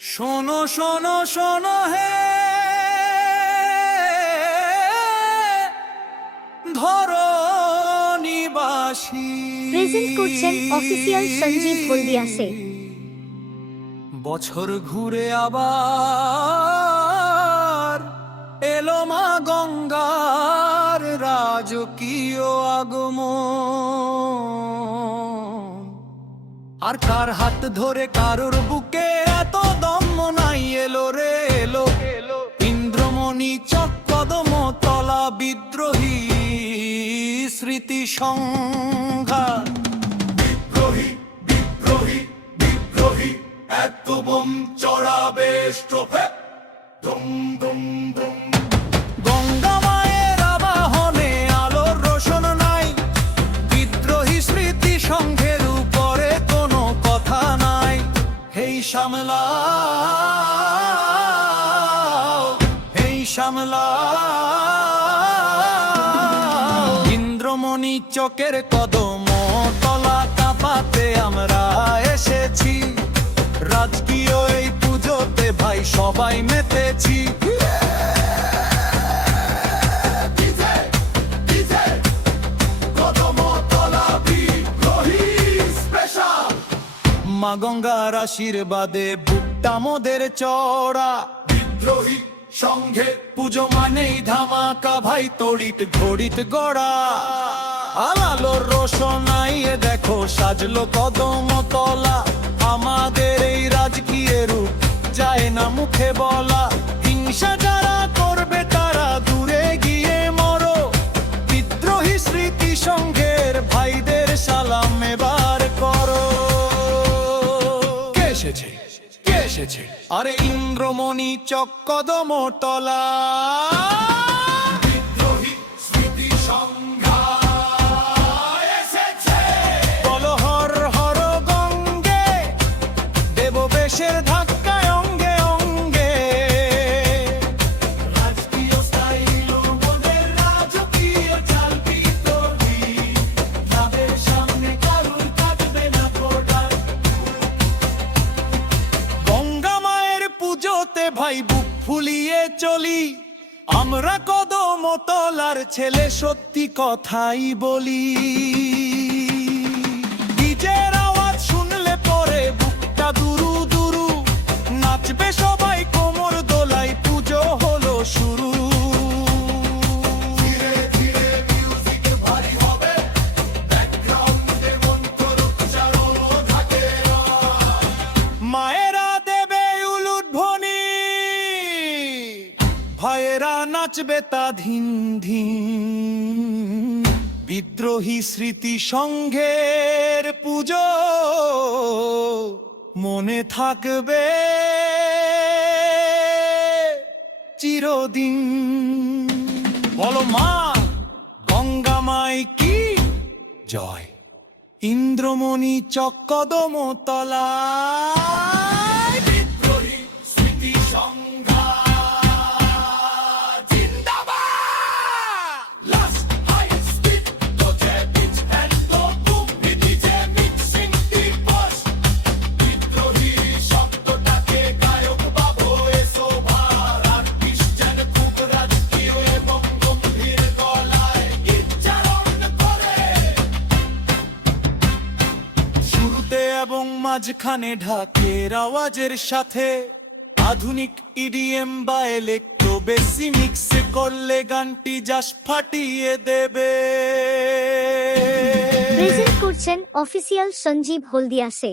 শোনো শোনো শোনো হে ধরণীবাসী। প্রেজেন্ট করছেন অফিসিয়াল সঞ্জীব হলদিয়াসে। বছর ঘুরে আবার এলো মা গঙ্গার রাজকীয় আগমন। আর কার হাত ধরে কারোর বুকে এত দম নাই, এলো রে এলো ইন্দ্রমণি চক্কদম তলা বিদ্রোহী স্মৃতি সংঘা। বিদ্রোহী বিদ্রোহী বিদ্রোহী এত বোম চড়াবে স্ট্রোফে দুম দুম দুম। গঙ্গা মায়ের আবাহনে আলোর রোশন নাই, বিদ্রোহী স্মৃতি সংঘের উপরে কোনো কথা নাই। হেই সামলাও, হেই সামলাও, ইন্দ্রমণি চকের কদম তলা কাঁপাতে আমরা এসেছি। রাজকীয় এই পুজোতে ভাই সবাই মেতেছি। মা গঙ্গার আশীর্বাদে বুকটা মোদের চড়া। বিদ্রোহী সংঘে পুজো মানেই ধামাকা ভাই, তড়িৎ ঘড়িত গড়া। আলোর রোশনাই দেখো সাজলো কদম তলা। আমাদের এই রাজকীয় রূপ যায় না মুখে বলা। হিংসা যারা করবে তারা দূরে গিয়ে মরো। বিদ্রোহী স্মৃতি সংঘের ভাইদের সালাম এবার করো। কে এসেছে, কে এসেছে? আরে ইন্দ্রমণি চক্কদম তলা। বিদ্রোহী স্মৃতি সংঘা এসেছে। বলো হর হর গঙ্গে, দেব বেশের ধাক্কায় অঙ্গে অঙ্গে। রাজকীয় স্টাইল মোদের রাজকীয় চাল বিদ্রোহী। তাদের সামনে কারুর কাটবে না কোটার। গঙ্গা মায়ের পুজোতে ভাই বুক ফুলিয়ে চলি। আমরা কদম তলার ছেলে সত্যি কথাই বলি। ডিজের আওয়াজ শুনলে পরে বুকটা দুরু দুরু। নাচবে সবাই কোমর দোলাই, পুজো হলো শুরু। ধীরে ধীরে মিউজিক ভারী হবে, ব্যাকগ্রাউন্ডে মন্ত্র উচ্চারণ থাকে। মায়েরা দেবে উলুধ্বনি, ভাইয়েরা নাচবে তা ধিন ধিন। বিদ্রোহী স্মৃতি সংঘের পুজো মনে থাকবে চিরদিন। বলো মা গঙ্গা মাই কি জয়। ইন্দ্রমণি চক্কদম তলা। বিদ্রোহী স্মৃতি সংঘা জিন্দাবাদ। লাস্ট হাই স্পিড দোজে বিচ এন্ড দো বুম ডিজে মিক্সিং টিপস। বিদ্রোহী শব্দটাকে গায়ক বাবু এসো ভার। আর্টিস্ট যেন খুব রাজকীয় এবং গম্ভীর গলায় উচ্চারণ করে। শুরুতে এবং মাঝখানে ঢাকের আওয়াজের সাথে আধুনিক ইডিএম বা ইলেকট্রো বেসি মিক্স করলে গানটি জাস ফাটিয়ে দেবে। প্রেজেন্ট করছেন অফিসিয়াল সঞ্জীব হলদিয়াসে।